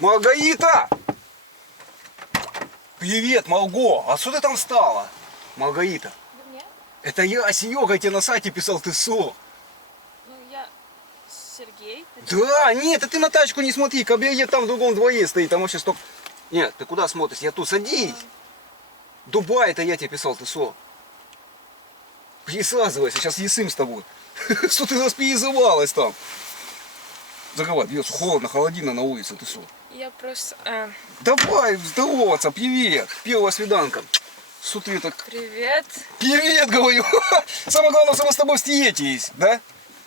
Маргарита! Привет, Марго! А что ты там встала? Маргарита. Да нет? Это я, Серега, тебе на сайте писал, ты со. Ну, я... Сергей? Да, нет, а ты на тачку не смотри, кабриолет там в другом дворе стоит, там вообще стоп. Нет, ты куда смотришь? Я тут, садись. Дубай, это я тебе писал, ты со. Присаживайся, сейчас есым с тобой. Что ты распиезывалась там? Закрывай, бьется холодно, холодина на улице, ты со. Я просто... Давай здороваться, привет. Первая свиданка. Что ты так... Привет. Привет, говорю. Самое главное, что мы с тобой встретились, да?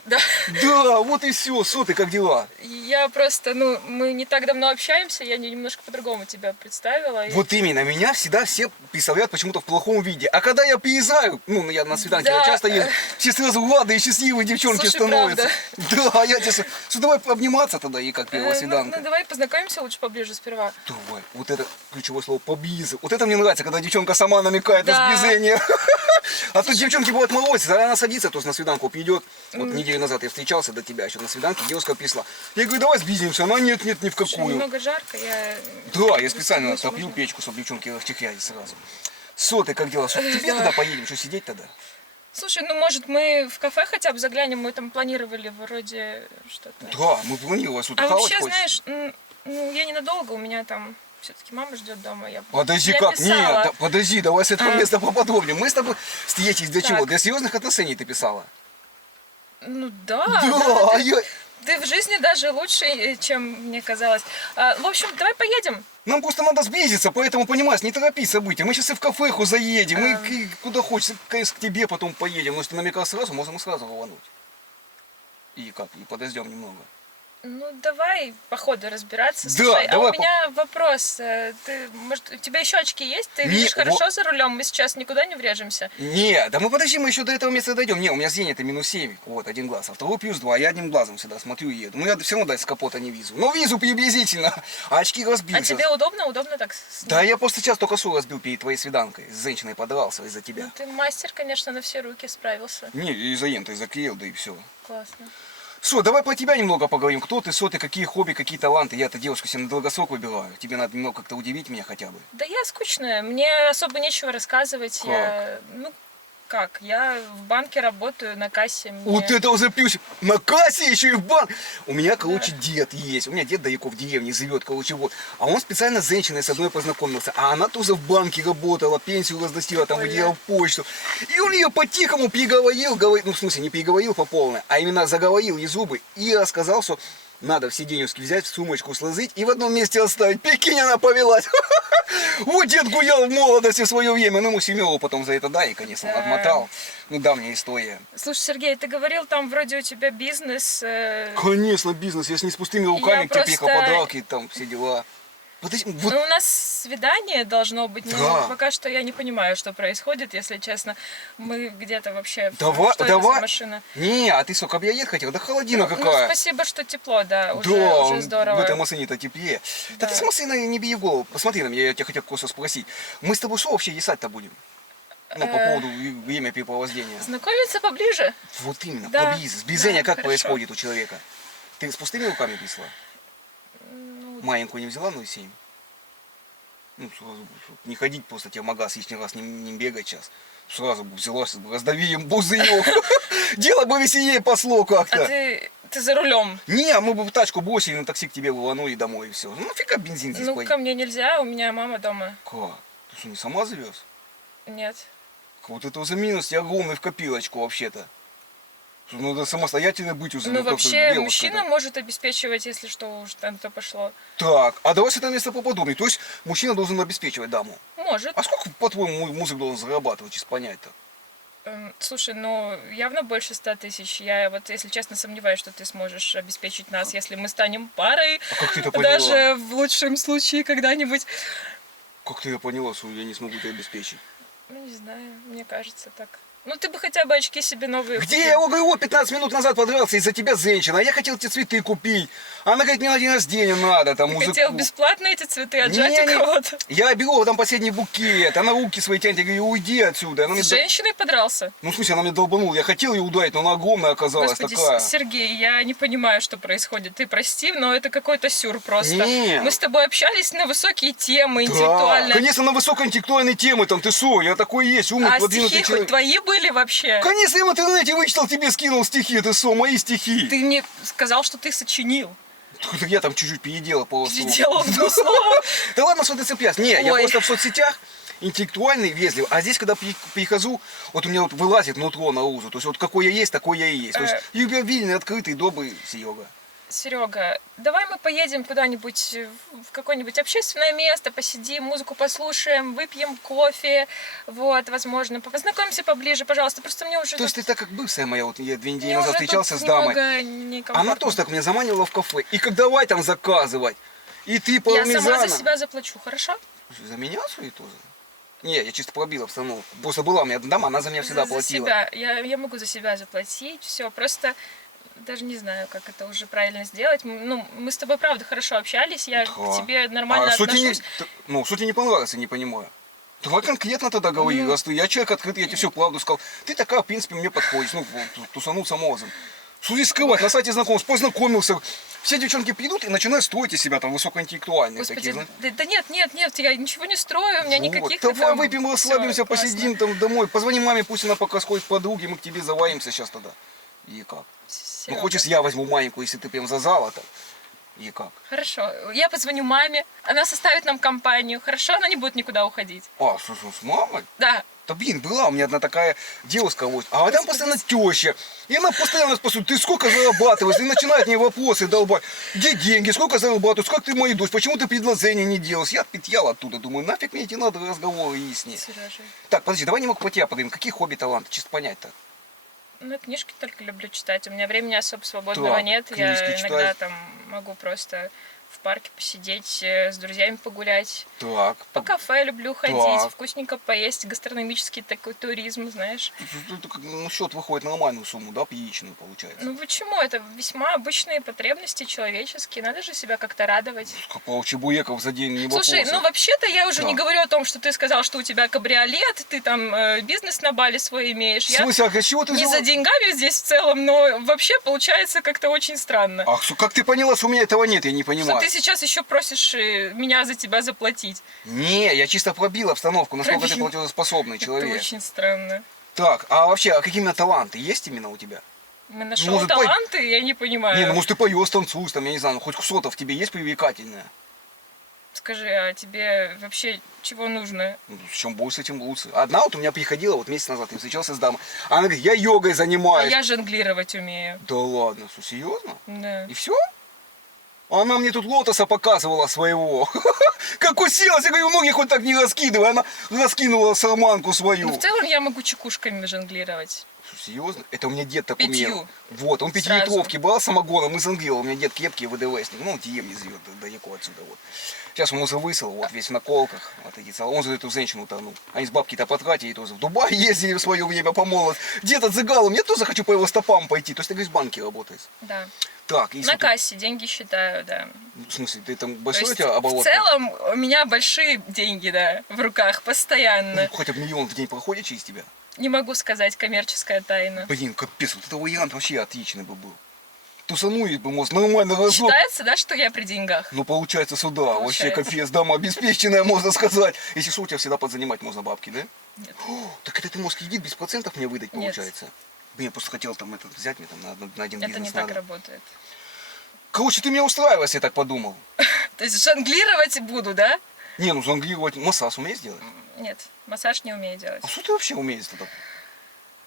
Да. Да, вот и все. Что ты, как дела? Я просто, ну, мы не так давно общаемся, я немножко по-другому тебя представила. Вот именно, меня всегда все представляют почему-то в плохом виде. А когда я приезжаю, ну, я на свиданке Да. часто езжу, все сразу ладные, счастливые девчонки Слушай, становятся. правда. Да, я тебе... Что, давай обниматься тогда, и как первая свиданка. Ну, давай познакомимся лучше поближе сперва. Давай, вот это ключевое слово «поближе». Вот это мне нравится, когда девчонка сама намекает Да. на сближение. А тут девчонки бывают молодцы, она садится, то есть на свиданку идет. Вот неделю назад я встречался до тебя еще на свиданке, девушка пришла. Я говорю, давай сблизимся, она нет, ни в Слушай, какую. немного жарко, я... Да, я специально топлю можно? печку, чтобы девчонки расчехляли сразу. Что ты, как дела? Что, тебе тогда поедем? Что, сидеть тогда? Слушай, ну, может, мы в кафе хотя бы заглянем, мы там планировали вроде что-то. Да, мы планировали, что ты А хавать вообще, хочешь? знаешь, ну, я ненадолго, у меня там все-таки мама ждет дома. Подожди, я как? писала. Нет, да, подожди, давай с этого места поподробнее. Мы с тобой встретились для чего? Так. Для серьезных отношений ты писала? Ну да, Да, а я... ты в жизни даже лучше, чем мне казалось. В общем, давай поедем. Нам просто надо сблизиться, поэтому, понимаешь, не торопи события. Мы сейчас и в кафеху заедем, мы куда хочешь, конечно, к тебе потом поедем. Но если ты намекал сразу, можем и сразу рвануть. И как, и подождем немного. Ну, давай по ходу разбираться. Да, Слушай, давай а у меня вопрос. Ты, может, у тебя еще очки есть? Ты видишь Не, хорошо за рулем? Мы сейчас никуда не врежемся. Не, да мы подожди, мы еще до этого места дойдем. Не, у меня зрение это -7, вот, один глаз, а второй +2, я одним глазом всегда смотрю и еду. Ну, я все равно дать с капота не вижу. Но вижу приблизительно, а очки разбил. А тебе удобно? Удобно так? Да, я просто сейчас только что разбил перед твоей свиданкой. С женщиной подрался из-за тебя. Ну, ты мастер, конечно, на все руки справился. Не, из-за ента, заклеил, да и все. Классно. Что, давай про тебя немного поговорим. Кто ты, что ты, какие хобби, какие таланты. Я-то девушку себе на долгосрок выбираю. Тебе надо немного как-то удивить меня хотя бы. Да я скучная, мне особо нечего рассказывать. Как? Я в банке работаю на кассе. Вот это уже плюс. На кассе еще и в банк. У меня, короче, дед есть. У меня дед далеко в деревне живет, короче, вот. А он специально с женщиной с одной познакомился. А она тоже в банке работала, пенсию разносила, там выделяла почту. И он ее по-тихому переговорил, ну, в смысле, не переговорил по полной, а именно заговорил ей зубы и рассказал, что надо все денежки взять, в сумочку сложить и в одном месте оставить. Прикинь, она повелась. Вот дед гулял в молодости в свое время. Ну, ему семеру потом за это дали, конечно, он отмотал. Ну, давняя история. Слушай, Сергей, ты говорил, там вроде у тебя бизнес. Конечно, бизнес. Я ж не с пустыми руками Я к тебе приехал просто- подралки, там все дела. Подожди, вот Ну, у нас свидание должно быть, Да. но пока что я не понимаю, что происходит, если честно. Мы где-то вообще... давай, что это давай. за машина? Не, а ты что, кабриолет хотел? Да холодина Ну, какая. спасибо, что тепло, да, уже, Да, уже здорово. в этой машине-то теплее. Да. Да. Ты с машиной не бей в голову. Посмотри на меня, я тебя хотел кое-что спросить. Мы с тобой что вообще ясать-то будем? Ну, по поводу времяпрепровождения. Знакомиться поближе? Вот именно, Да, поближе. Сближение да, как хорошо. происходит у человека? Ты с пустыми руками пришла? Ну, Маленькую не взяла, 0,7? Ну, сразу бы, чтоб не ходить просто тебе в магаз лишний раз, не бегать сейчас. Сразу бы взялась, раздави им бузыёк. Дело бы веселее пошло а как-то. ты за рулем? Не, мы бы тачку бросили, на такси к тебе выланули домой и все. Ну нафига бензин здесь Ну, платить? ко мне нельзя, у меня мама дома. Как? Ты что, не сама завез? Нет. Вот это за минус тебе огромный в копилочку вообще-то. Что надо самостоятельно быть уже. Ну, как-то вообще, девушка-то. мужчина может обеспечивать, если что, уж там то пошло. Так, а давай с этого места поподробнее. То есть мужчина должен обеспечивать даму. Может. А сколько, по-твоему, мужик должен зарабатывать, чисто понять-то? Слушай, ну, явно больше 100 тысяч. Я вот, если честно, сомневаюсь, что ты сможешь обеспечить нас, если мы станем парой. А как ты это поняла? Даже в лучшем случае когда-нибудь. Как ты это поняла, что я не смогу тебя обеспечить? Ну, не знаю, мне кажется так. Ну ты бы хотя бы очки себе новые Где купил. я говорю, 15 минут назад подрался из-за тебя женщина, а я хотел тебе цветы купить. Она говорит, мне на день рождения надо, там, Ты музыку. хотел бесплатно эти цветы отжать у Не-не. кого-то? Я беру там последний букет, она руки свои тянет, я говорю, уйди отсюда. Она мне С женщиной подрался? Ну, в смысле, она мне долбанула. Я хотел ее ударить, но она огромная оказалась Господи, такая. Сергей, я не понимаю, что происходит. Ты прости, но это какой-то сюр просто. Не. Мы с тобой общались на высокие темы, Да, интеллектуальные. конечно, на высокоинтеллектуальной темы там ты со, я такой есть, умный, А продвинутый стихи хоть человек. твои были вообще? Конечно, я в интернете вычитал, тебе скинул стихи, ты со, мои стихи. Ты мне сказал, что ты сочинил. Я там чуть-чуть переделал по Переделал одно слово. Да ладно, что ты цепляешь. Не, я Ой. просто в соцсетях интеллектуальный, вежливый. А здесь, когда прихожу, вот у меня вот вылазит нутро наружу. То есть вот какой я есть, такой я и есть. То есть любвеобильный, открытый, добрый Серега. Серега, давай мы поедем куда-нибудь в какое-нибудь общественное место, посидим, музыку послушаем, выпьем кофе, вот, возможно, познакомимся поближе, пожалуйста. Просто мне уже То есть ты так как бывшая моя, вот я 2 недели мне назад уже встречался тут с дамой. немного некомфортно. Она тоже так меня заманивала в кафе. И как давай там заказывать. И ты Я пармезана. сама за себя заплачу, хорошо? За меня свои тоже? Не, я чисто пробил обстановку. Просто была у меня одна дама, она за меня всегда За платила. себя. Я могу за себя заплатить, все, просто даже не знаю, как это уже правильно сделать. Ну, мы с тобой, правда, хорошо общались, я Да. к тебе нормально что тебе отношусь. ну, что тебе не понравилось, я не понимаю. Давай конкретно тогда говори, Ну. раз ты, я человек открытый, я тебе всю правду сказал. Ты такая, в принципе, мне подходишь, ну, вот, тусануться мозгом. Что здесь скрывать, на сайте знакомств, познакомился. Все девчонки придут и начинают строить из себя там высокоинтеллектуальные Господи, такие, знаешь. да нет, я ничего не строю, у меня никаких Давай там... выпьем, расслабимся, Всё, классно. посидим там домой. Позвони маме, пусть она пока сходит к подруге, мы к тебе заваримся сейчас тогда. И как? Ну, Серёга. хочешь, я возьму маленькую, если ты прям за золото. И как? Хорошо, я позвоню маме, она составит нам компанию, хорошо, она не будет никуда уходить. А, с мамой? Да, Да блин, была у меня одна такая девушка, вот, а там постоянно теща. И она постоянно спрашивает, ты сколько зарабатываешь? И начинает мне вопросы долбать. Где деньги? Сколько зарабатываешь? Как ты мою дочь? Почему ты предложение не делаешь? Я отпетлял оттуда, думаю, нафиг мне эти надо разговоры яснее. Сережа. Так, подожди, давай немного по тебе поговорим. Какие хобби, таланты? Чисто понять-то. Ну, книжки только люблю читать. У меня времени особо свободного Так, нет. Я книжки иногда читать. там могу просто в парке посидеть, с друзьями погулять. Так. По кафе люблю ходить, Так. вкусненько поесть, гастрономический такой туризм, знаешь. Ну, счет выходит на нормальную сумму, да, яичную получается. Ну почему? Это весьма обычные потребности человеческие. Надо же себя как-то радовать. Пару чебуреков за день не Слушай, вопросы. ну вообще-то я уже Да. не говорю о том, что ты сказал, что у тебя кабриолет, ты там бизнес на Бали свой имеешь. В Я смысле, а с чего ты не взяла? за деньгами здесь в целом, но вообще получается как-то очень странно. Ах, как ты поняла, что у меня этого нет, я не Что понимаю. ты сейчас еще просишь меня за тебя заплатить. Не, я чисто пробил обстановку, насколько ты Пробил. платежеспособный Это человек. очень странно. Так, а вообще, а какие именно таланты есть именно у тебя? Мы на шоу Может, таланты, я не понимаю. Не, ну может ты поешь, танцуешь, там, я не знаю, ну, хоть что-то в тебе есть привлекательное. Скажи, а тебе вообще чего нужно? Ну, чем больше, тем лучше. Одна вот у меня приходила вот месяц назад, я встречался с дамой. Она говорит, я йогой А занимаюсь. я жонглировать умею. Да ладно, что, серьезно? Да. И все? Она мне тут лотоса показывала своего. Как уселась, я говорю, ноги хоть так не раскидывай. Она раскинула сарманку свою. Ну, в целом я могу чекушками жонглировать. Что, серьезно? Это у меня дед так 5. умел. Вот, он Сразу. 5-литровки брал самогоном и зангрел. У меня дед крепкий ВДВшник. Ну, он в деревне живет далеко отсюда. Вот. Сейчас он уже высыл, вот весь в наколках. Вот, эти, он же эту женщину утонул. Они с бабки-то потратили тоже. В Дубай ездили в свое время по молод. Дед отзыгал, я тоже хочу по его стопам пойти. То есть ты говоришь, в банке работаешь. Да. Так, На кассе деньги считаю, да. в смысле, ты там То большой у есть, тебя оборот? в целом у меня большие деньги, да, в руках постоянно. Ну, хотя бы миллион в день проходит через тебя? Не могу сказать, коммерческая тайна. Блин, капец, вот это вариант вообще отличный бы был. Тусанует бы, может, нормально разок. Считается, да, что я при деньгах? Ну, получается, сюда. Вообще, Получается. капец, дама обеспеченная, можно сказать. Если что, у тебя всегда подзанимать можно бабки, да? Нет. О, так это ты, может, кредит без процентов мне выдать, Нет. получается? Блин, я просто хотел там этот взять мне там на один Это бизнес не так надо. работает. Короче, ты меня устраиваешь, я так подумал. То есть жонглировать буду, да? Не, ну жонглировать, массаж умеешь делать? Нет, массаж не умею делать. А что ты вообще умеешь тогда?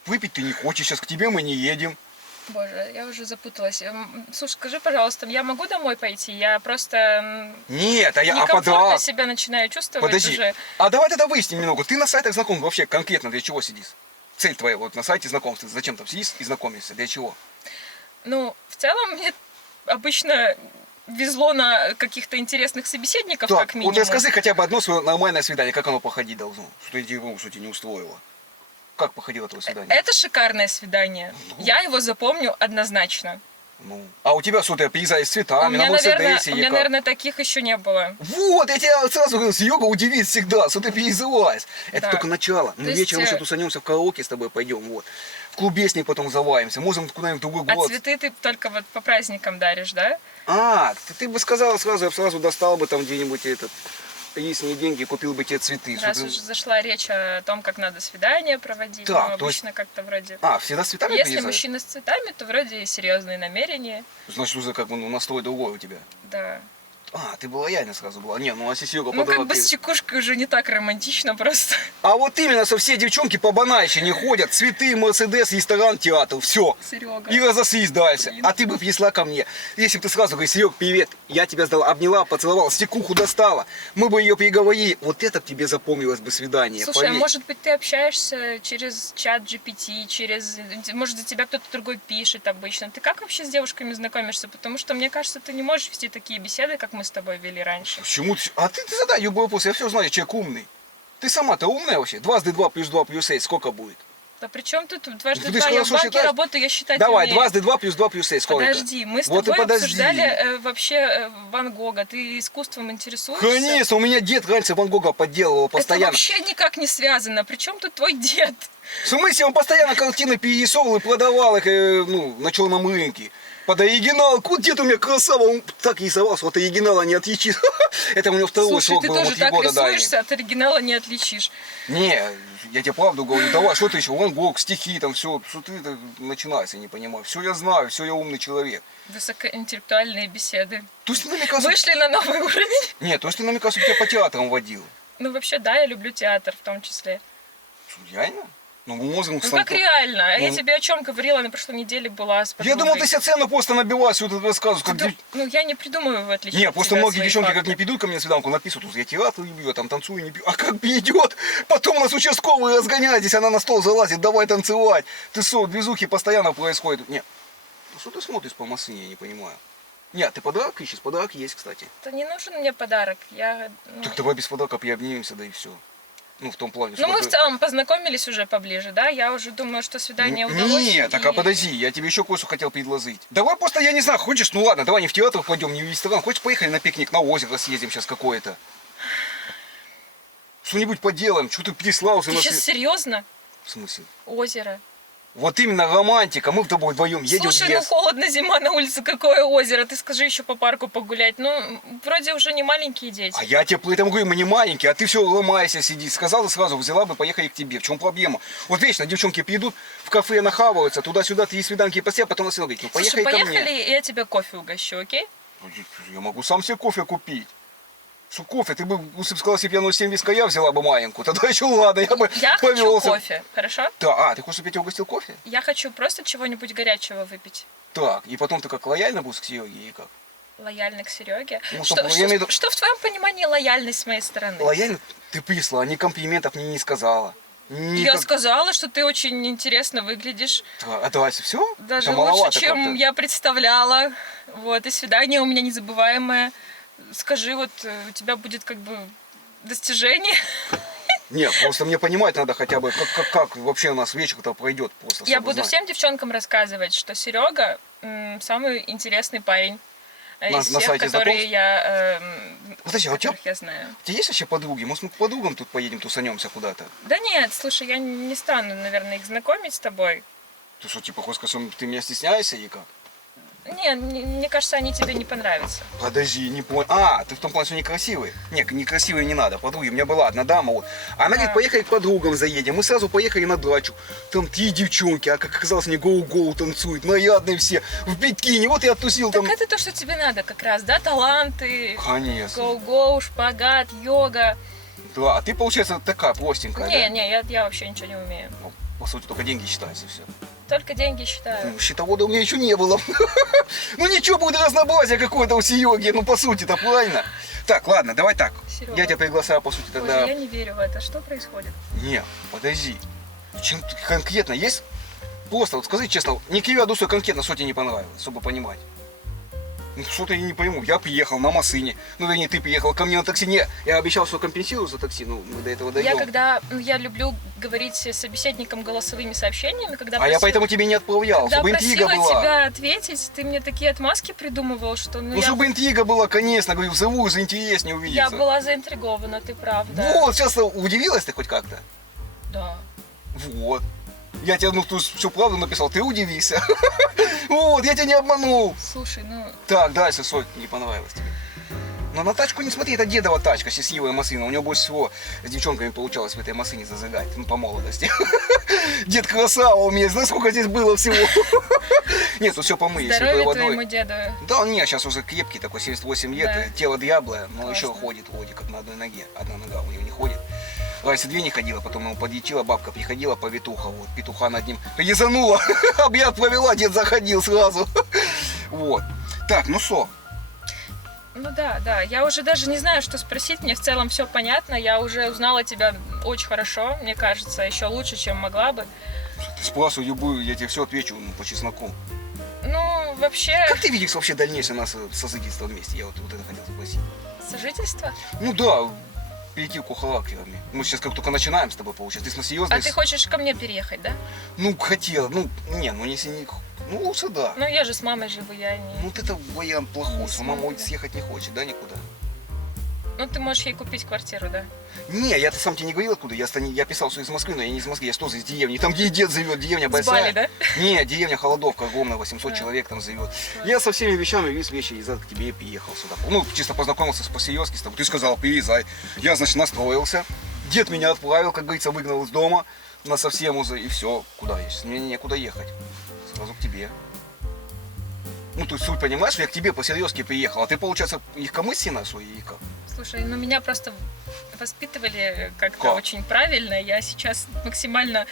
Выпить ты не хочешь, сейчас к тебе мы не едем. Боже, я уже запуталась. Слушай, скажи, пожалуйста, я могу домой пойти? Я просто Нет, а некомфортно подал. себя начинаю чувствовать Подожди, уже. а давай тогда выясним немного. Ты на сайтах знакомств вообще конкретно для чего сидишь? Цель твоя вот на сайте знакомств, ты зачем там сидишь и знакомишься? Для чего? Ну, в целом мне обычно везло на каких-то интересных собеседников, Так, как минимум. вот расскажи хотя бы одно свое нормальное свидание, как оно походить должно. Что тебе не устроило. Как походило твое свидание? Это шикарное свидание. Я его запомню однозначно. Ну, а у тебя что, ты приезжаешь с У цветами меня, на Мерседесе? или как? наверное, таких еще не было. Вот, я тебе сразу говорю, Серега удивит всегда, что ты переизываешь. Это Да. только начало. Мы То есть, вечером еще тусанемся в караоке с тобой пойдем, вот. В клубесник потом заваемся, можем куда-нибудь в другой А город. цветы ты только вот по праздникам даришь, да? А, ты бы сказала сразу, я бы сразу достал бы там где-нибудь этот, лишние деньги, купил бы тебе цветы. Раз Что ты- уже зашла речь о том, как надо свидание проводить, Так, ну, то есть- обычно как-то вроде... А, всегда с цветами Если приезжаешь? мужчина с цветами, то вроде серьезные намерения, Значит, уже как бы ну, настрой другой у тебя. да. А, ты бы лояльна сразу была. Не, ну а если Серега Ну, как подарок бы ты- с чекушкой уже не так романтично просто. А вот именно, что все девчонки по банальше не ходят. Цветы, Мерседес, ресторан, театр, все. Серега. И разослись дальше. Блин. А ты бы пришла ко мне. Если бы ты сразу говоришь, Серег, привет, я тебя сдала, обняла, поцеловала, стекуху достала. Мы бы ее переговорили. Вот это б тебе запомнилось бы свидание. Слушай, а поверь. может быть ты общаешься через чат GPT, может за тебя кто-то другой пишет обычно. Ты как вообще с девушками знакомишься? Потому что мне кажется, ты не можешь вести такие беседы, как мы с тобой вели раньше. Почему ты... А ты задай любой вопрос, я все знаю, человек умный. Ты сама-то умная вообще? 2 × 2 + 2 + 6 сколько будет? Да при чем тут дважды Ну, ты ж два? Я в хорошо банке считаешь? работаю, я считать Давай, умею. 2 × 2 + 2 + 6 сколько? Подожди, мы с Вот и тобой подожди. обсуждали вообще Ван Гога. Ты искусством интересуешься? Конечно, у меня дед раньше Ван Гога подделывал Это постоянно. вообще никак не связано. Причем тут твой дед? В смысле, он постоянно картины перерисовывал и продавал их ну, на черном рынке. Под оригинал. Вот дед у меня красава, он так рисовался, вот оригинала не отличишь. Это у него второй Слушай, срок ты был, тоже вот так года дали. рисуешься, от оригинала не отличишь. Не, я тебе правду говорю, давай, что ты еще, Ван Гог, стихи, там все, что ты это начинаешь, я не понимаю. Все я знаю, все я умный человек. Высокоинтеллектуальные беседы. То есть ты намекался... Вышли на новый уровень. Нет, то есть ты намекался, что тебя по театрам водил. Ну, вообще, да, я люблю театр в том числе. Что, реально? Ну, мозгом Ну, как реально? Я Ну. тебе о чем говорила, на прошлой неделе была с Я подругой. думал, ты себе цену просто набиваешь, вот это рассказываешь, как... Ну, я не придумываю, в отличие Не, от просто тебя, многие свои девчонки факты. как не придут ко мне на свиданку, написывают, я театр люблю, я там танцую, не пью. А как придет, потом нас участковые разгоняют, здесь она на стол залазит, давай танцевать. Ты что, движухи постоянно происходят. Нет, ну что ты смотришь по машине, я не понимаю. Нет, ты подарок ищешь? Подарок есть, кстати. Да не нужен мне подарок. Я, ну... Так давай без подарка приобнимемся, да и все. Ну, в том плане, Ну, мы в ты- целом познакомились уже поближе, да? Я уже думаю, что свидание удалось. Нет, так а подожди, я тебе еще кое-что хотел предложить. Давай просто, я не знаю, хочешь, ну ладно, давай не в театр пойдем, не в ресторан, хочешь, поехали на пикник, на озеро съездим сейчас какое-то. Что-нибудь поделаем, что ты прислался Ты на сейчас свид- серьезно? В смысле? Озеро. Вот именно романтика, мы с тобой вдвоем едем Слушай, в ну лес. холодно, зима на улице, какое озеро? Ты скажи еще по парку погулять. Ну, вроде уже не маленькие дети. А я тебе при этом говорю, мы не маленькие, а ты все ломаешься, сидишь. Сказала сразу, взяла бы, поехали к тебе. В чем проблема? Вот вечно девчонки придут, в кафе нахаваются, туда-сюда, ты ей свиданки посидят, а потом она говорит, ну Слушай, поехали ко поехали, мне. и я тебе кофе угощу, окей? Я могу сам себе кофе купить. Что кофе? Ты бы, лучше бы сказала, если бы я 0,7 виска я взяла бы маленькую, тогда еще ладно, я бы Я хочу повелся. кофе, хорошо? Да, ты хочешь, чтобы я тебя угостил кофе? Я хочу просто чего-нибудь горячего выпить. Так, и потом ты как лояльно будешь к Сереге или как? Лояльно к Сереге. Ну, Что, чтобы, что- я имею в виду- что в твоем понимании лояльность с моей стороны? Лояльно ты прислала, ни комплиментов мне не сказала. Я сказала, что ты очень интересно выглядишь. А дальше все? Даже лучше, чем я представляла. Вот, и свидание у меня незабываемое. Скажи, вот у тебя будет как бы достижение. Нет, просто мне понимать надо хотя бы, как вообще у нас вечер-то пройдет просто. Я чтобы буду знать. всем девчонкам рассказывать, что Серега самый интересный парень На из всех, сайте которые Подожди, а у тебя- которых я знаю. У тебя есть вообще подруги? Может, мы к подругам тут поедем, тусанемся куда-то? Да нет, слушай, я не стану, наверное, их знакомить с тобой. Ты что, типа, хочешь сказать, что ты меня стесняешься или как? Не, мне кажется, они тебе не понравятся. Подожди, не понял. А, ты в том плане, что некрасивые? Не, некрасивые не надо, подруги. У меня была одна дама, вот. Она говорит, поехали к подругам заедем. Мы сразу поехали на дачу. Там 3 девчонки, а как оказалось, они гоу-гоу танцуют, нарядные все, в бикини. Вот я оттусил Так там. это то, что тебе надо как раз, да? Таланты, Конечно. гоу-гоу, шпагат, йога. Да, а ты, получается, такая простенькая, да? Не, я вообще ничего не умею. Ну, по сути, только деньги считаются, все. Только деньги считаю. Ну, счетовода у меня еще не было. Ну ничего, будет разнообразие какое-то у Сереги, ну по сути-то правильно. Так, ладно, давай так. Серега. Я тебя приглашаю, по сути, Боже, тогда... я не верю в это. Что происходит? Не, подожди. Чем конкретно есть? Просто, вот скажи честно, не кривя душой конкретно, что тебе не понравилось, чтобы понимать. Ну, что-то я не пойму. Я приехал на машине. Ну, вернее, ты приехал ко мне на такси. Не, я обещал, что компенсирую за такси. Ну, мы до этого дойдем. Я люблю говорить с собеседником голосовыми сообщениями, когда А я поэтому тебе не отправлял, когда чтобы интрига просила была. тебя ответить, ты мне такие отмазки придумывал, что Ну, чтобы интрига была, конечно. Говорю, вживую заинтереснее я увидеться. была заинтригована, ты прав, да. Вот, сейчас удивилась ты хоть как-то? Да. Вот. Я тебе, ну, тут всю правду написал, ты удивился. Вот, я тебя не обманул. Слушай, ну... Так, дальше, Соль, не понравилось тебе. Но на тачку не смотри, это дедова тачка, счастливая машина. У него больше всего с девчонками получалось в этой машине зазагать, ну, по молодости. Дед красава у меня, знаешь, сколько здесь было всего? Нет, тут все помыли, все Здоровья водой. твоему деду. Да, он не, сейчас уже крепкий, такой 78 лет, Да. тело дряблое, но Классно. еще ходит вроде как на одной ноге. Одна нога у него не ходит. Раньше две не ходила, потом ему подлечила, бабка приходила, повитуха, вот, петуха над ним резанула, объяд провела, дед заходил сразу. Вот. Так, ну что? Ну да, я уже даже не знаю, что спросить, мне в целом все понятно, я уже узнала тебя очень хорошо, мне кажется, еще лучше, чем могла бы. Ты спрашивай любую, я тебе все отвечу, ну, по чесноку. Ну, вообще, Как ты видишь вообще дальнейшее наше сожительство вместе? Я вот это хотел спросить. сожительство? Ну да, перекидку характерами. Мы сейчас как только начинаем с тобой получается. Ты на серьезный... А ты хочешь ко мне переехать, да? Ну, хотел, ну, не, ну если не... Ну, лучше да. Ну, я же с мамой живу, я не... Ну, вот это вариант плохой, Не что мама смогу. съехать не хочет, да, никуда? Ну, ты можешь ей купить квартиру, да? Не, я-то сам тебе не говорил откуда, я писал, что из Москвы, но я не из Москвы, я что из деревни, там где и дед живет, деревня С большая. Бали, да? Не, деревня Холодовка огромная, 800 Да. человек там живет. Я со всеми вещами, весь вещи из к тебе и приехал сюда. Ну, чисто познакомился по-серьезки с тобой, ты сказал, приезжай. Я, значит, настроился, дед меня отправил, как говорится, выгнал из дома, на совсем уже, и все, куда есть, мне некуда ехать, сразу к тебе. Ну, то есть, суть, понимаешь, я к тебе по-серьезки приехал, а ты, получается, легкомысленно свой или как? Слушай, ну меня просто воспитывали как-то Как? очень правильно. Я сейчас максимально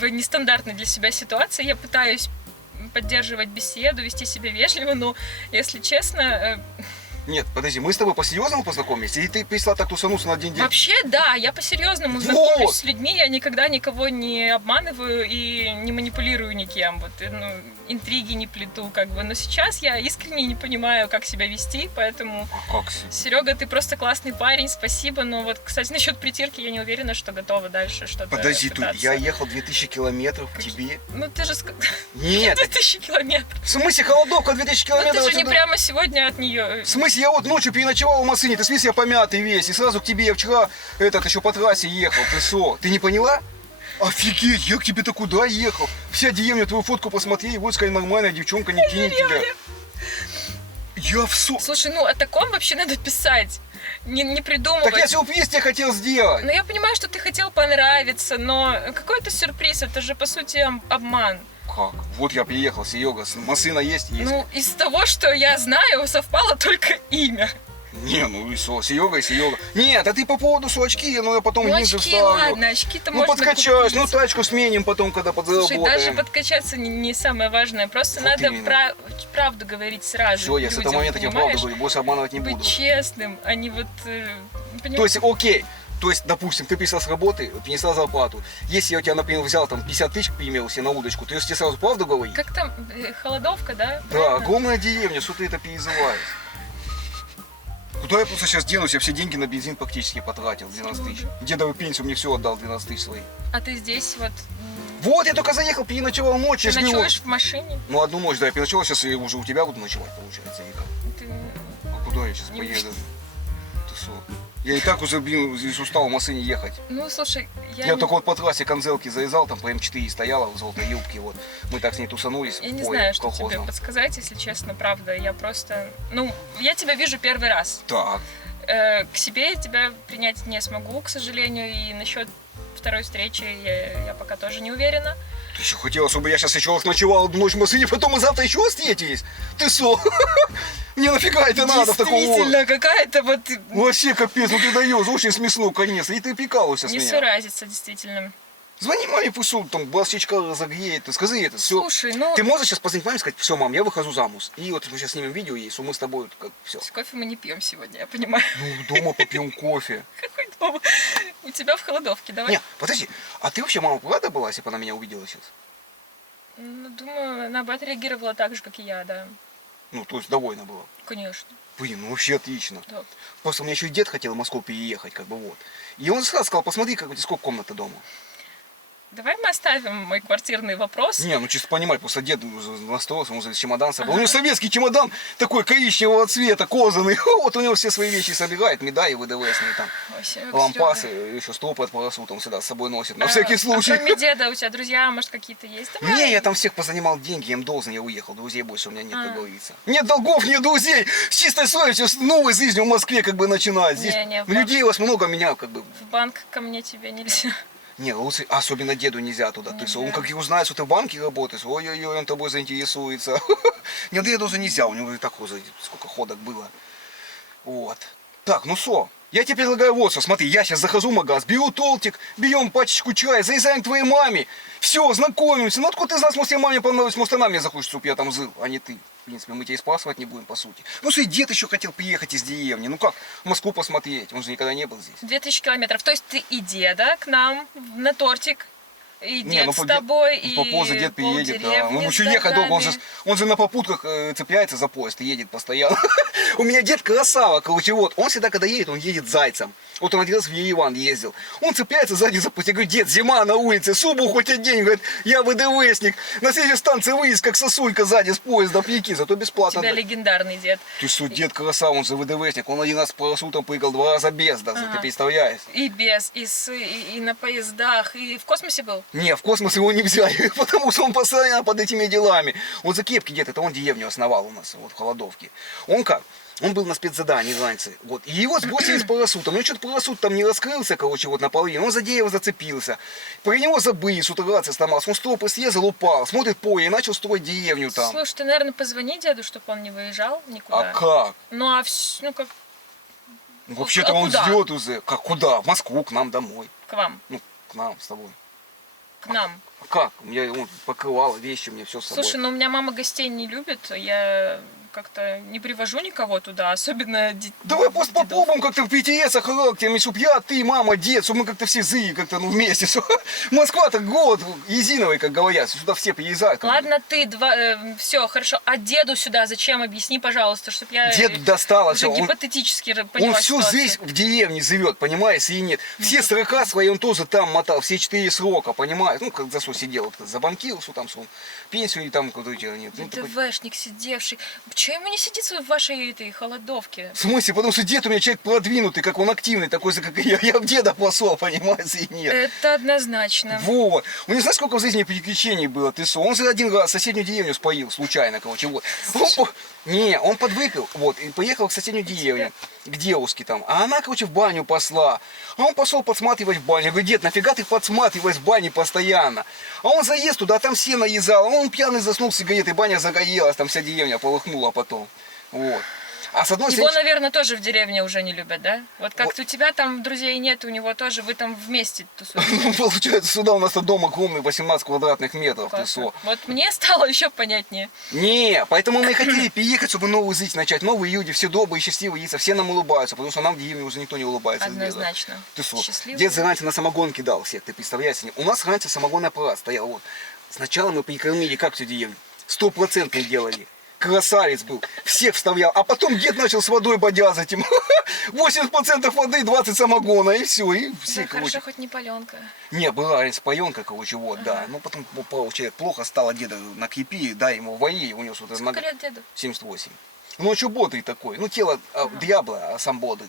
в нестандартной для себя ситуации. Я пытаюсь поддерживать беседу, вести себя вежливо, но, если честно, Нет, подожди, мы с тобой по-серьезному познакомились? Или ты пришла так тусануться на один день? вообще, да, я по-серьезному Вот. знакомлюсь с людьми, я никогда никого не обманываю и не манипулирую никем, вот, ну, интриги не плету, как бы, но сейчас я искренне не понимаю, как себя вести, поэтому, А как себе? Серега, ты просто классный парень, спасибо, но вот, кстати, насчет притирки я не уверена, что готова дальше что-то Подожди, пытаться. я ехал 2000 километров к тебе. Ну, ты же Нет, 2000 километров. в смысле Холодовка 2000 Ну, километров? ты же не отсюда? прямо сегодня от нее. В смысле, я вот ночью переночевал в машине, ты весь я помятый весь, и сразу к тебе я вчера еще по трассе ехал, ты что, ты не поняла? Офигеть, я к тебе-то куда ехал? Вся деревня твою фотку посмотри, вот сказали, нормальная девчонка, не кинет тебя. Я в Слушай, ну о таком вообще надо писать, не придумывать. Так я сюрприз тебе хотел сделать. Ну я понимаю, что ты хотел понравиться, но какой-то сюрприз, это же по сути обман. Как? Вот я приехал, Серега, машина есть? Есть. Ну, из того, что я знаю, совпало только имя. Не, ну и что, Серега и Серега. Нет, а ты по поводу очки, ну я потом Ну, ниже очки, вставлю. ладно, очки-то Ну можно подкачаюсь, купить. ну тачку сменим потом, когда Слушай, подзаработаем. даже подкачаться не самое важное. Просто Вот надо именно. правду говорить сразу. Все, я с этого людям, момента тебе правду понимаешь? говорю, больше обманывать не буду. Быть честным, а не вот... То понимаешь? есть, окей, то есть, допустим, ты пришла с работы, принесла зарплату. Если я у тебя, например, взял там 50 тысяч, к примеру, себе на удочку, то я тебе сразу правду говорить? Как там, Холодовка, да? Да, Правильно? огромная деревня, что ты это перезываешь? Куда я просто сейчас денусь? Я все деньги на бензин практически потратил, 12 тысяч. Дедовую пенсию мне все отдал, 12 тысяч свои. А ты здесь вот Вот, я только заехал, переночевал ночь. ты я ж говорю, ночуешь в машине? Ну, одну ночь, да, я переночевал, сейчас я уже у тебя буду ночевать, получается, или как? Ты... А куда я сейчас Не поеду? Ты что? Я и так уже, блин, здесь устал в машине ехать. Ну, слушай, Я не... только вот по трассе Конзелки заезжал, там по М4 стояла в золотой юбке, вот. Мы так с ней тусанулись. Я не в поле знаю, что тебе колхозном. подсказать, если честно, правда. Я просто... Ну, я тебя вижу первый раз. Так. К себе я тебя принять не смогу, к сожалению. И насчет второй встречи я пока тоже не уверена. Ты еще хотела, чтобы я сейчас еще раз ночевал одну ночь в машине, потом мы завтра еще встретились? Ты что? Мне нафига это надо в таком вот? Действительно, какая-то вот... Вообще капец, ну ты даешь, очень смешно, конечно. И ты прикалываешься с Не меня. суразится, действительно. Звони маме, пусть там борщичка разогреет, ты скажи это, все. Слушай, ну... Ты можешь сейчас позвонить маме и сказать, все, мам, я выхожу замуж. И вот мы сейчас снимем видео, и что мы с тобой, вот как, все. Кофе мы не пьем сегодня, я понимаю. Ну, дома попьем кофе. Какой дома? У тебя в холодовке, давай. Не, подожди, а ты вообще мама рада была, если бы она меня увидела сейчас? Ну, думаю, она бы отреагировала так же, как и я, да. Ну, то есть довольна была. Конечно. Блин, ну вообще отлично. Да. Просто у меня еще и дед хотел в Москву переехать, как бы вот. И он сразу сказал, посмотри, как у тебя сколько комната дома. Давай мы оставим мой квартирный вопрос. Не, ну чисто понимать, просто дед настроился, он за чемодан собрал. У него советский чемодан такой коричневого цвета, козаный. Вот у него все свои вещи собирает, медали ВДВСные там. Ой, Серега, Лампасы, Серега. еще стопы от парашюта он всегда с собой носит, на всякий случай. А кроме деда у тебя друзья, может, какие-то есть? Давай. Не, я там всех позанимал деньги, я им должен, я уехал. Друзей больше у меня нет, как А. говорится. Нет долгов, нет друзей. С чистой совестью, с новой жизнью в Москве как бы начинать. Здесь Не, людей у вас много, меня как бы... В банк ко мне тебе нельзя. Не, лучше, особенно деду нельзя туда. Нельзя. Он как и узнает, что ты в банке работаешь, ой-ой-ой, он тобой заинтересуется. Нет, деду уже нельзя, у него и так уже сколько ходок было. Вот. Так, ну что? Я тебе предлагаю вот что, смотри, я сейчас захожу в магаз, беру тортик, берем пачечку чая, заезжаем к твоей маме. Все, знакомимся. Ну откуда ты знаешь, может, я маме понравилась, может, она мне захочет, чтобы я там жил, а не ты. В принципе, мы тебя и спрашивать не будем, по сути. Ну, что и дед еще хотел приехать из деревни. Ну как, в Москву посмотреть, он же никогда не был здесь. 2000 километров. То есть ты и деда к нам на тортик, и Не, дед ну, с тобой, и попозже дед приедет, да. полдеревни Ну, с еще ехать долго, годами. он же на попутках цепляется за поезд и едет постоянно. У меня дед красава, короче, вот. Он всегда, когда едет, он едет зайцем. Вот он один раз в Ереван ездил. Он цепляется сзади за поезд. Я говорю, дед, зима на улице, субу хоть одень. Говорит, я ВДВшник. На следующей станции выезд, как сосулька сзади с поезда, прикинь, зато У бесплатно. тебя легендарный дед. Ты что, дед красава, он же ВДВшник. Он один раз с парашютом прыгал, 2 раза без даже, ты представляешь? И без, и на поездах, и в космосе был. Не, в космос его не взяли, потому что он постоянно под этими делами. Он за кепки где-то, это он деревню основал у нас, вот в Холодовке. Он как? Он был на спецзадании раньше, вот, и его сбросили с парашютом. Ну, что-то парашют там не раскрылся, короче, вот наполовину, он за дерево зацепился. Про него забыли, с утра рация сломалась, он столб съездил, упал, смотрит поле и начал строить деревню там. Слушай, ты, наверное, позвони деду, чтобы он не выезжал никуда. А как? Ну, а ну, как Вообще-то А он куда? ждет уже. Как, куда? В Москву, к нам домой. к вам, Ну, к нам с тобой. к нам. А как? У меня он покрывало, вещи, у меня все с собой. Слушай, ну у меня мама гостей не любит, я как-то не привожу никого туда, особенно Давай просто дедов. попробуем как-то притереться характерами, чтоб я, ты, мама, дед, чтобы мы как-то все зыли как-то, ну, вместе. Москва-то город езиновый, как говорят, сюда все приезжают. как бы. Ладно, ты все, хорошо. А деду сюда зачем? Объясни, пожалуйста, чтобы я Дед достало уже все. гипотетически Он поняла всю ситуацию. жизнь в деревне живет, понимаешь, и нет. Все срока свои он тоже там мотал, все 4 срока, понимаешь. Ну, как за что сидел, вот, за банкир, что там, что он пенсию или там какую-то нет. Ну, такой- ДВшник сидевший. Чего ему не сидится в вашей этой холодовке? В смысле? Потому что дед у меня человек продвинутый, как он активный, такой же, как и я. Я в деда пошел, понимаешь, и нет. Это однозначно. Вот. У него знаешь, сколько в жизни приключений было? Ты что? Он же один раз соседнюю деревню споил, случайно, короче, вот. Он подвыпил, вот, и поехал в соседнюю деревню, к девушке там. А она, короче, в баню посла. А он пошел подсматривать в баню. Я говорю, дед, нафига ты подсматриваешь в бане постоянно? А он заезд туда, а там сено езал. А он пьяный заснул с сигаретой, баня загорелась, там вся деревня полыхнула потом. Вот. А с одной Его, стороны... наверное, тоже в деревне уже не любят, да? Вот как Вот. у тебя там друзей нет, у него тоже, вы там вместе тусуетесь. Ну, получается, сюда у нас дом огромный, 18 квадратных метров, ты Классно. что? Вот мне стало еще понятнее. Не, поэтому мы и хотели переехать, чтобы новую жизнь начать. Новые люди, все добрые, счастливые лица, все нам улыбаются, потому что нам в деревне уже никто не улыбается. с деда. Однозначно. Ты что? Счастливые. Дед раньше на самогон кидал всех, ты представляешь? У нас раньше самогонный аппарат стоял. Вот. Сначала мы прикормили, как всю деревню? 100% делали. Красавец был, всех вставлял, а потом дед начал с водой бодязать им. 80% воды, 20 самогона, и все, и все, Да, короче. хорошо, хоть не паленка. Не, была раньше паенка, короче, вот, да. Ну, потом человек плохо стало, деда накрепи, дай ему вои, у него что-то... Сколько лет деду? 78. Ну, он что бодрый такой. Ну, тело дьябла, а сам бодрый.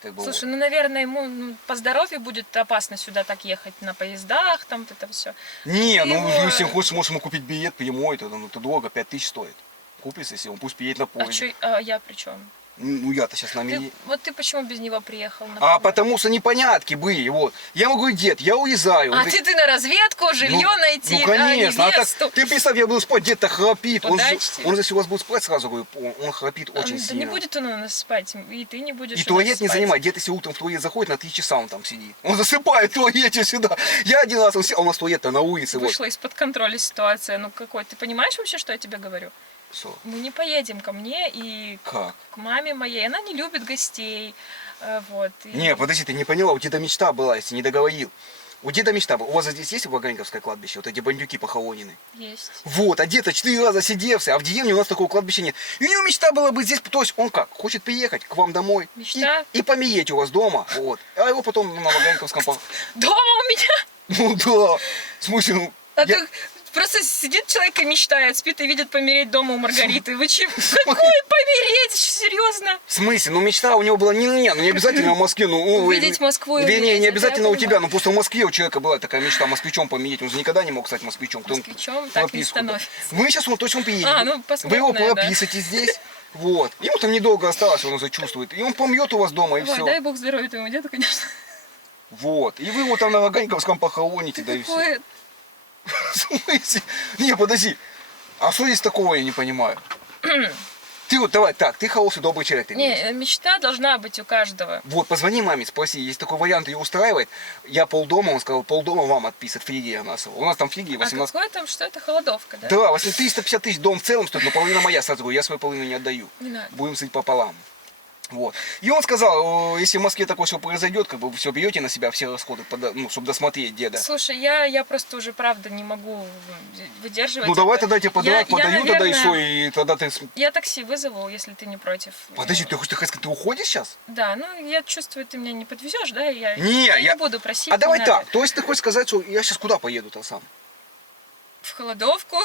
Как бы, Слушай, вот. ну, наверное, ему по здоровью будет опасно сюда так ехать на поездах, там вот это все. Не, ты ну, его- если он хочет, можешь ему купить билет прямой, то, ну, это дорого, 5000 стоит. Купится, если он пусть приедет на А, поезде. я при чем? Ну, я-то сейчас на мини... Вот ты почему без него приехал? А потому что непонятки были, вот. Я могу говорить, дед, я уезжаю. Он А говорит, ты на разведку, жилье найти, ну, конечно. а А как, невесту. ты представь, я буду спать, дед-то храпит. Удачи тебе. Он, если у вас будет спать, сразу говорю, он храпит очень Да сильно. не будет он у нас спать, и ты не будешь И у нас туалет не спать. занимает. Дед, если утром в туалет заходит, на 3 часа он там сидит. Он засыпает в туалете сюда. Я один раз, он сел, а у нас туалет-то на улице. Вот. Вышла из-под контроля ситуация. Ну какой? Ты понимаешь вообще, что я тебе говорю? Всё. Мы не поедем ко мне и Как? к маме моей. Она не любит гостей. Вот. И- Не, подожди, ты не поняла, у тебя мечта была, если не договорил. У деда мечта была. У вас здесь есть Ваганьковское кладбище? Вот эти бандюки похоронены. Есть. Вот, а дед 4 раза сидевся, а в деревне у нас такого кладбища нет. И у него мечта была быть здесь, то есть он как, хочет приехать к вам домой Мечта? и помереть у вас дома, вот. А его потом на Ваганьковском... Дома у меня? Ну да, в смысле, ну... А так просто сидит человек и мечтает, спит и видит помереть дома у Маргариты. Вы че? Какой помереть? Серьезно? В смысле? Ну мечта у него была не обязательно в Москве, ну... Увидеть Москву и Вернее, умереть, не это обязательно я у тебя, понимаю. но просто в Москве у человека была такая мечта москвичом помереть. Он же никогда не мог стать москвичом. Москвичом так не становится. Вы сейчас, то есть он приедет. А, ну, Вы его посмотрим, да. прописите здесь. Вот. Ему там недолго осталось, он уже чувствует. И он помьет у вас дома, и Ой, все. дай бог здоровья твоему деду, конечно. Вот. И вы его там на Ваганьковском похороните, да и все. Какое... В смысле? Не, подожди. А что здесь такого, я не понимаю? Ты вот давай, так, ты хороший, добрый человек. Ты говоришь. Не, мечта должна быть у каждого. Вот, позвони маме, спроси, есть такой вариант, ее устраивает. Я полдома, он сказал, полдома вам отписывает, Фригия Анасова. У нас там Фригия 18... А какое там, что это, холодовка, да? Да, 350 тысяч дом в целом стоит, но половина моя, сразу говорю, я свою половину не отдаю. Не надо. Будем сыть пополам. Вот. И он сказал, если в Москве такое все произойдет, как бы вы все берете на себя, все расходы, ну, чтобы досмотреть деда. Слушай, я просто уже, правда, не могу выдерживать. Ну давай это. тогда я тебе подарок Я, подаю, тогда и наверное, все, и тогда ты... Я такси вызову, если ты не против. Подожди, ты хочешь сказать, ты уходишь сейчас? Да, ну я чувствую, ты меня не подвезешь, да? Я Не, не буду просить. А давай не так, надо. то есть ты хочешь сказать, что я сейчас куда поеду-то сам? В холодовку.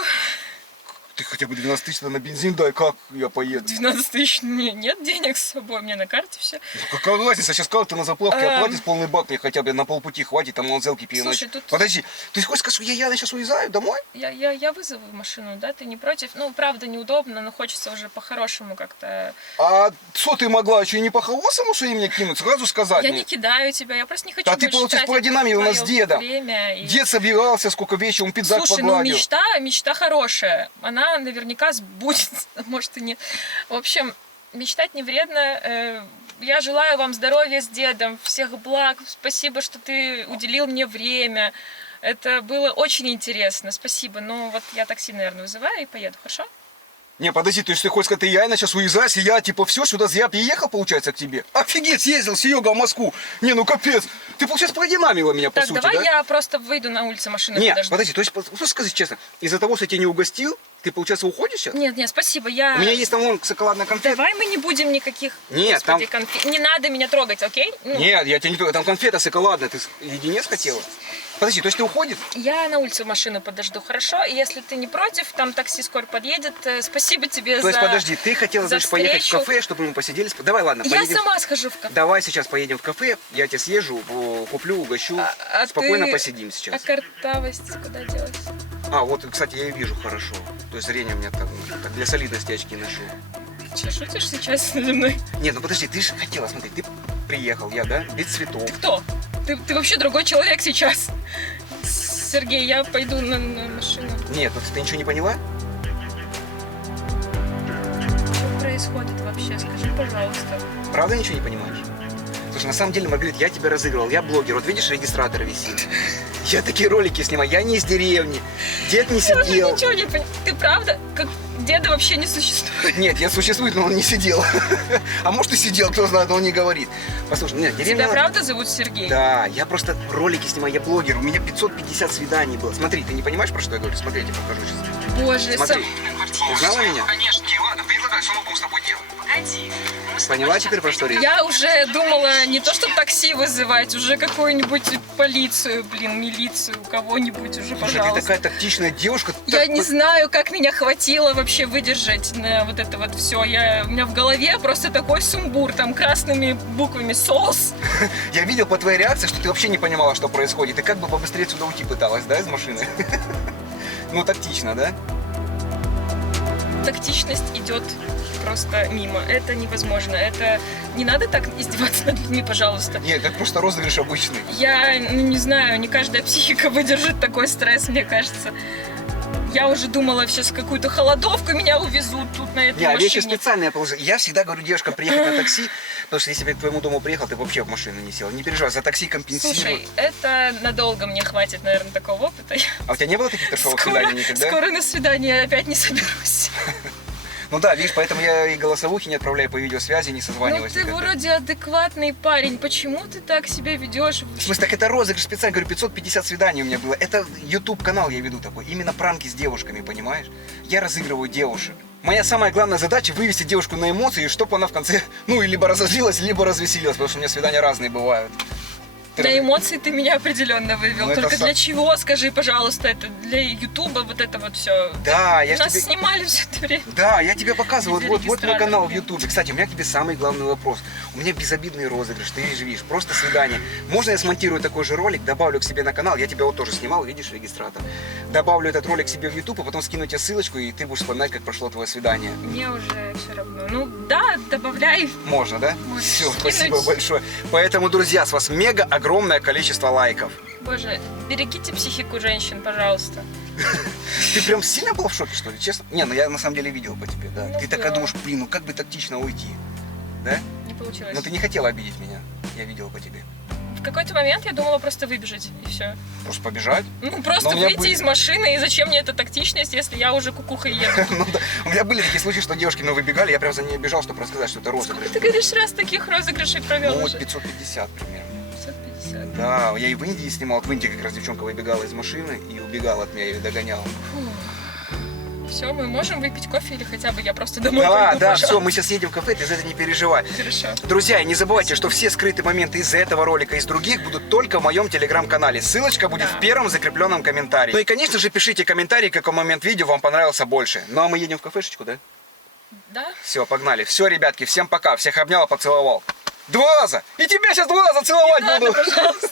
Ты хотя бы 12 тысяч на бензин дай, как я поеду? 12 тысяч нет денег с собой, у меня на карте все. Ну, какая разница, сейчас карты на заправке Эм. оплатишь полный бак, мне хотя бы на полпути хватит, там на Зелке переночевать. Слушай, тут- Подожди, ты хочешь сказать, что я сейчас уезжаю домой? Я вызову машину, да, ты не против? Ну, правда, неудобно, но хочется уже по-хорошему как-то. А что ты могла еще и не по-хорошему, что и мне кинуть? Сразу сказать Я мне. не кидаю тебя, я просто не хочу А ты, больше получается, тратить продинамил нас с твоё дедом. время и- Дед собирался, сколько вещей, он пиджак Слушай, ну погладил. мечта хорошая. Она наверняка сбудется, может и нет. В общем, мечтать не вредно. Я желаю вам здоровья с дедом, всех благ. Спасибо, что ты уделил мне время. Это было очень интересно. Спасибо. Но вот я такси, наверное, вызываю и поеду, хорошо? Не, подожди, то есть ты хочешь сказать, ты реально сейчас уезжаешь, и я типа все сюда зря приехал, получается, к тебе? Офигеть, съездил Серега в Москву. Не, ну капец. Ты, получается, продинамила меня, по Так, сути, давай да? я просто выйду на улицу, машину Нет, подожду. подожди, то есть, просто скажи честно, из-за того, что я тебя не угостил, ты, получается, уходишь сейчас? Нет, спасибо, У меня есть там вон шоколадная конфета. Давай мы не будем никаких... Нет, Господи, Не надо меня трогать, окей? Ну, Нет, я тебя не трогаю, там конфета шоколадная, ты леденец хотела? Подожди, то есть ты уходишь? Я на улице машину подожду, хорошо? И если ты не против, там такси скоро подъедет. Спасибо тебе То за... есть, подожди, ты хотела, за значит, поехать в встречу. кафе, чтобы мы посидели? Давай, ладно, Я поедем. сама схожу в кафе. Давай сейчас поедем в кафе, я тебе съезжу, куплю, угощу, А спокойно ты- посидим А сейчас. картавость куда делась? А, вот, кстати, я и вижу хорошо. То есть зрение у меня так для солидности очки ношу. Че, шутишь сейчас надо мной? Нет, ну подожди, ты же хотела, смотри, ты приехал, я, да, без цветов. Кто? Ты вообще другой человек сейчас. Сергей, я пойду на машину. Нет, ну ты ничего не поняла? Что происходит вообще? Скажи, пожалуйста. Правда ничего не понимаешь? Слушай, на самом деле, Маргарита, я тебя разыгрывал, я блогер. Вот видишь, регистратор висит. Я такие ролики снимаю, я не из деревни. Дед не Я уже сидел. ничего не понимаю. Ты правда? Как деда вообще не существует? Нет, я существует, но он не сидел. А может и сидел, кто знает, но он не говорит. Послушай, нет, деревня... Тебя правда зовут Сергей? Да, я просто ролики снимаю, я блогер. У меня 550 свиданий было. Смотри, ты не понимаешь, про что я говорю? Смотри, я тебе покажу сейчас. Боже, Смотри, узнала меня? Конечно. Ладно, предлагай, что мы будем с тобой делать? Погоди. Мы с тобой Поняла сейчас теперь, про что речь? Я уже думала не то, что такси вызывать, уже какую-нибудь полицию, милицию, кого-нибудь уже, Слушай, ты пожалуйста. такая тактичная девушка. Я так не знаю, как меня хватило вообще выдержать на вот это вот все. У меня в голове просто такой сумбур, там красными буквами «СОС». Я видел по твоей реакции, что ты вообще не понимала, что происходит. Ты как бы побыстрее сюда уйти пыталась, да, из машины? Ну, тактично, да? Тактичность идет просто мимо. Это невозможно. Это не надо так издеваться над людьми, пожалуйста. Нет, это просто розыгрыш обычный. Я не знаю, не каждая психика выдержит такой стресс, мне кажется. Я уже думала, сейчас какую-то холодовку меня увезут тут на этой Не, а вещи машине. специальные положили. Я всегда говорю девушкам приехать на такси, потому что если бы я к твоему дому приехал, ты бы вообще в машину не сел. Не переживай, за такси компенсируют. Слушай, это надолго мне хватит, наверное, такого опыта. А у тебя не было таких трешовых свиданий никогда? Скоро на свидание опять не соберусь. Ну да, видишь, поэтому я и голосовухи не отправляю по видеосвязи, не Ну созваниваюсь ты никогда. вроде адекватный парень, почему ты так себя ведешь? В смысле, так это розыгрыш специально, говорю, 550 свиданий у меня было. Это YouTube канал я веду такой, именно пранки с девушками, понимаешь? Я разыгрываю девушек. Моя самая главная задача вывести девушку на эмоции, чтобы она в конце, ну, либо разозлилась, либо развеселилась, потому что у меня свидания разные бывают. На эмоции ты меня определенно вывел. Ну, это Только са- для чего, скажи, пожалуйста, это для Ютуба вот это вот все. Да, я ж Нас тебе... снимали все это время. Да, я тебе показываю, Без вот мой регистратора. канал в Ютубе. Кстати, у меня к тебе самый главный вопрос. У меня безобидный розыгрыш, ты же видишь, просто свидание. Можно я смонтирую такой же ролик, добавлю к себе на канал, я тебя вот тоже снимал, видишь, регистратор. Добавлю этот ролик себе в Ютуб, а потом скину тебе ссылочку, и ты будешь вспоминать, как прошло твое свидание. Мне уже все равно. Ну да, добавляй. Можно, да? Можешь Все, скинуть. спасибо большое. Поэтому, друзья, с вас мега огромное количество лайков. Боже, берегите психику женщин, пожалуйста. Ты прям сильно был в шоке, что ли, честно? Не, ну я на самом деле видел по тебе, да. Ну Ты да. такая думаешь, блин, ну как бы тактично уйти, да? Не получилось. Но ты не хотела обидеть меня, я видел по тебе. В какой-то момент я думала просто выбежать, и все. Просто побежать? Ну, просто Но у меня выйти были- из машины, и зачем мне эта тактичность, если я уже кукухой еду? Ну да. У меня были такие случаи, что девушки мной выбегали, я прям за ней бежал, чтобы рассказать, что это розыгрыш. Сколько ты говоришь, раз таких розыгрышей провел Ну, вот уже? 550 примерно. 550. Да, я и в Индии снимал. Вот в Индии как раз девчонка выбегала из машины и убегала от меня, я ее догонял. Все, мы можем выпить кофе или хотя бы я просто домой Да, пойду, да, пожалуйста. все, мы сейчас едем в кафе, ты за это не переживай. Хорошо. Друзья, и не забывайте, что все скрытые моменты из этого ролика и из других будут только в моем телеграм-канале. Ссылочка будет Да. в первом закрепленном комментарии. Ну и, конечно же, пишите комментарии, какой момент видео вам понравился больше. Ну а мы едем в кафешечку, да? Да? Все, погнали. Все, ребятки, всем пока. Всех обнял, поцеловал. 2 раза! И тебя сейчас 2 раза целовать Ладно, буду! пожалуйста.